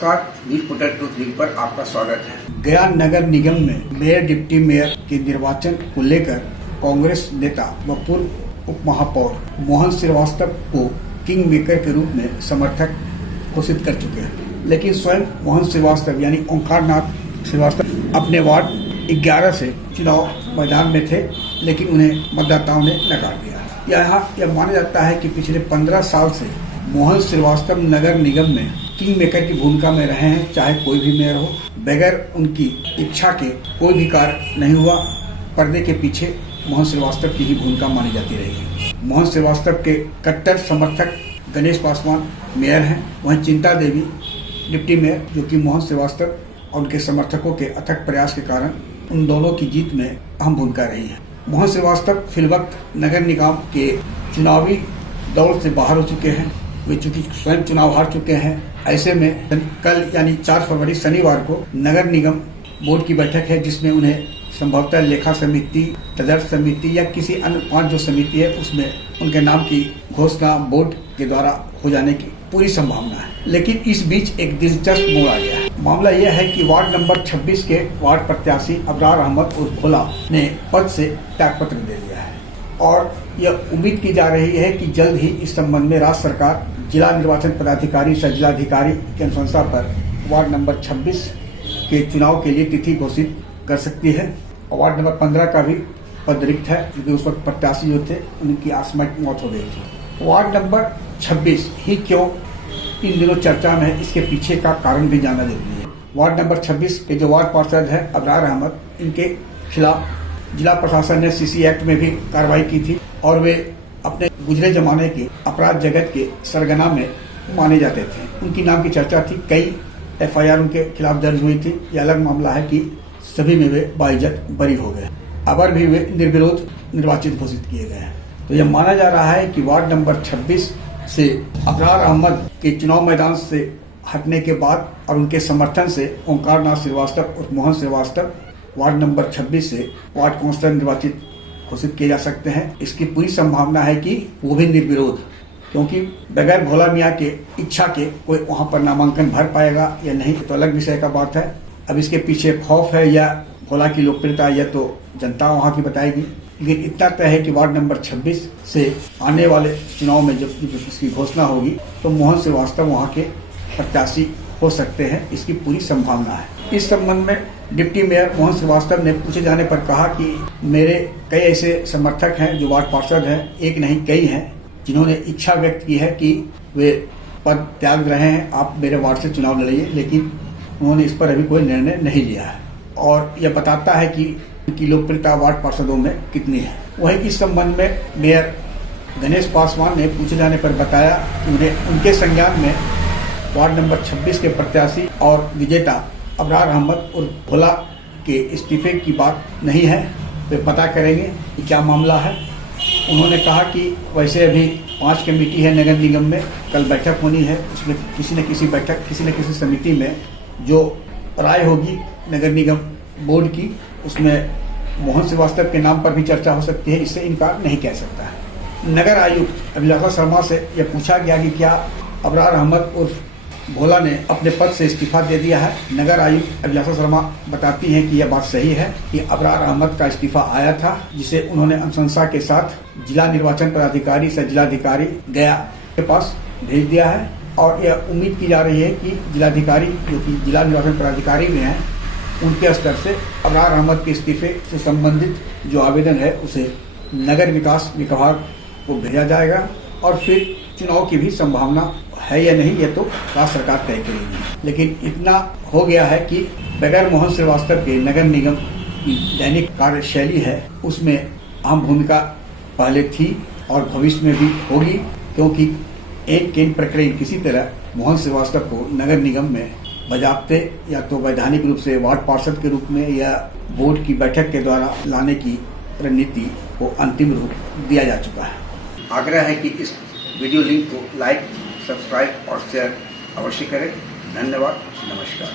नमस्कार, news portal truth news पर आपका स्वागत है। गया नगर निगम में मेयर डिप्टी मेयर के निर्वाचन को लेकर कांग्रेस नेता व पूर्व उप महापौर मोहन श्रीवास्तव को किंग मेकर के रूप में समर्थक घोषित कर चुके हैं। लेकिन स्वयं मोहन श्रीवास्तव यानी ओंकार नाथ श्रीवास्तव अपने वार्ड 11 से चुनाव मैदान में थे, लेकिन उन्हें मतदाताओं ने नकार दिया। यहाँ यह माना जाता है कि पिछले 15 साल से मोहन श्रीवास्तव नगर निगम में किंग मेकर की भूमिका में रहे हैं। चाहे कोई भी मेयर हो, बगैर उनकी इच्छा के कोई भी कार्य नहीं हुआ। पर्दे के पीछे मोहन श्रीवास्तव की ही भूमिका मानी जाती रही है। मोहन श्रीवास्तव के कट्टर समर्थक गणेश पासवान मेयर हैं, वहीं चिंता देवी डिप्टी मेयर, जो कि मोहन श्रीवास्तव और उनके समर्थकों के अथक प्रयास के कारण उन दोनों की जीत में अहम भूमिका रही है। मोहन श्रीवास्तव फिलवक्त नगर निगम के चुनावी दौड़ से बाहर हो चुके हैं। वे चूंकि स्वयं चुनाव हार चुके हैं, ऐसे में कल यानी 4 फरवरी शनिवार को नगर निगम बोर्ड की बैठक है, जिसमें उन्हें संभवतः लेखा समिति, तदर्थ समिति या किसी अन्य 5 जो समिति है उसमें उनके नाम की घोषणा बोर्ड के द्वारा हो जाने की पूरी संभावना है। लेकिन इस बीच एक दिलचस्प मोड़ आ गया है। मामला यह है कि वार्ड नंबर 26 के वार्ड प्रत्याशी अबरार अहमद उर्फ भोला ने पद से त्यागपत्र दे दिया है और यह उम्मीद की जा रही है कि जल्द ही इस संबंध में राज्य सरकार जिला निर्वाचन पदाधिकारी सह जिलाधिकारी की अनुशंसा पर वार्ड नंबर 26 के चुनाव के लिए तिथि घोषित कर सकती है। और वार्ड नंबर 15 का भी पद रिक्त है, क्योंकि उस वक्त प्रत्याशी जो थे उनकी आकस्मिक मौत हो गई थी। वार्ड नंबर 26 ही क्यों इन दिनों चर्चा में है, इसके पीछे का कारण भी जानना जरूरी है। वार्ड नंबर 26 के जो वार्ड पार्षद है अबरार अहमद, इनके खिलाफ जिला प्रशासन ने सीसी एक्ट में भी कार्रवाई की थी और वे अपने गुजरे जमाने के अपराध जगत के सरगना में माने जाते थे। उनकी नाम की चर्चा थी, कई FIR उनके खिलाफ दर्ज हुई थी। यह अलग मामला है कि सभी में वे बाइज्जत बरी हो गए, अबर भी वे निर्विरोध निर्वाचित घोषित किए गए हैं। तो यह माना जा रहा है कि वार्ड नंबर 26 से अबरार अहमद के चुनाव मैदान से हटने के बाद और उनके समर्थन से ओंकार नाथ श्रीवास्तव और मोहन श्रीवास्तव वार्ड नंबर 26 से वार्ड काउंसिलर निर्वाचित घोषित किए जा सकते हैं। इसकी पूरी संभावना है कि वो भी निर्विरोध, क्योंकि बगैर भोला मियाँ के इच्छा के कोई वहां पर नामांकन भर पाएगा या नहीं तो अलग विषय का बात है। अब इसके पीछे खौफ है या भोला की लोकप्रियता, यह तो जनता वहां की बताएगी। लेकिन इतना तय है कि वार्ड नंबर 26 से आने वाले चुनाव में जब इसकी घोषणा होगी तो मोहन श्रीवास्तव वहां के प्रत्याशी हो सकते हैं, इसकी पूरी संभावना है। इस संबंध में डिप्टी मेयर मोहन श्रीवास्तव ने पूछे जाने पर कहा कि मेरे कई ऐसे समर्थक हैं जो वार्ड पार्षद हैं, एक नहीं कई हैं, जिन्होंने इच्छा व्यक्त की है कि वे पद त्याग रहे हैं, आप मेरे वार्ड से चुनाव लड़िए, लेकिन उन्होंने इस पर अभी कोई निर्णय नहीं लिया है। और यह बताता है कि उनकी लोकप्रियता वार्ड पार्षदों में कितनी है। वहीं इस संबंध में मेयर गणेश पासवान ने पूछे जाने पर बताया कि उन्हें उनके संज्ञान में वार्ड नंबर 26 के प्रत्याशी और विजेता अबरार अहमद और भोला के इस्तीफे की बात नहीं है, वे पता करेंगे कि क्या मामला है। उन्होंने कहा कि वैसे अभी 5 कमेटी है नगर निगम में, कल बैठक होनी है, उसमें किसी न किसी समिति में जो राय होगी नगर निगम बोर्ड की, उसमें मोहन श्रीवास्तव के नाम पर भी चर्चा हो सकती है, इससे इनकार नहीं कह सकता है। नगर आयुक्त अभिलाषा शर्मा से यह पूछा गया कि क्या अबरार अहमद उर्फ भोला ने अपने पद से इस्तीफा दे दिया है। नगर आयुक्त अभिलाषा शर्मा बताती हैं कि यह बात सही है कि अबरार अहमद का इस्तीफा आया था, जिसे उन्होंने अनुशंसा के साथ जिला निर्वाचन पदाधिकारी सह जिलाधिकारी गया के पास भेज दिया है। और यह उम्मीद की जा रही है कि जिलाधिकारी, जो कि जिला निर्वाचन पदाधिकारी में हैं, उनके स्तर से अबरार अहमद के इस्तीफे से संबंधित जो आवेदन है उसे नगर विकास विभाग को भेजा जाएगा और फिर चुनाव की भी संभावना है या नहीं, यह तो राज्य सरकार तय करेगी। लेकिन इतना हो गया है कि बगैर मोहन श्रीवास्तव के नगर निगम की दैनिक कार्यशैली है, उसमें अहम भूमिका पहले थी और भविष्य में भी होगी, क्योंकि एक केंद्र प्रक्रिया किसी तरह मोहन श्रीवास्तव को नगर निगम में बजाबते या तो वैधानिक रूप से वार्ड पार्षद के रूप में या बोर्ड की बैठक के द्वारा लाने की रणनीति को अंतिम रूप दिया जा चुका है। आग्रह है कि इस वीडियो लिंक को लाइक, सब्सक्राइब और शेयर अवश्य करें। धन्यवाद, नमस्कार।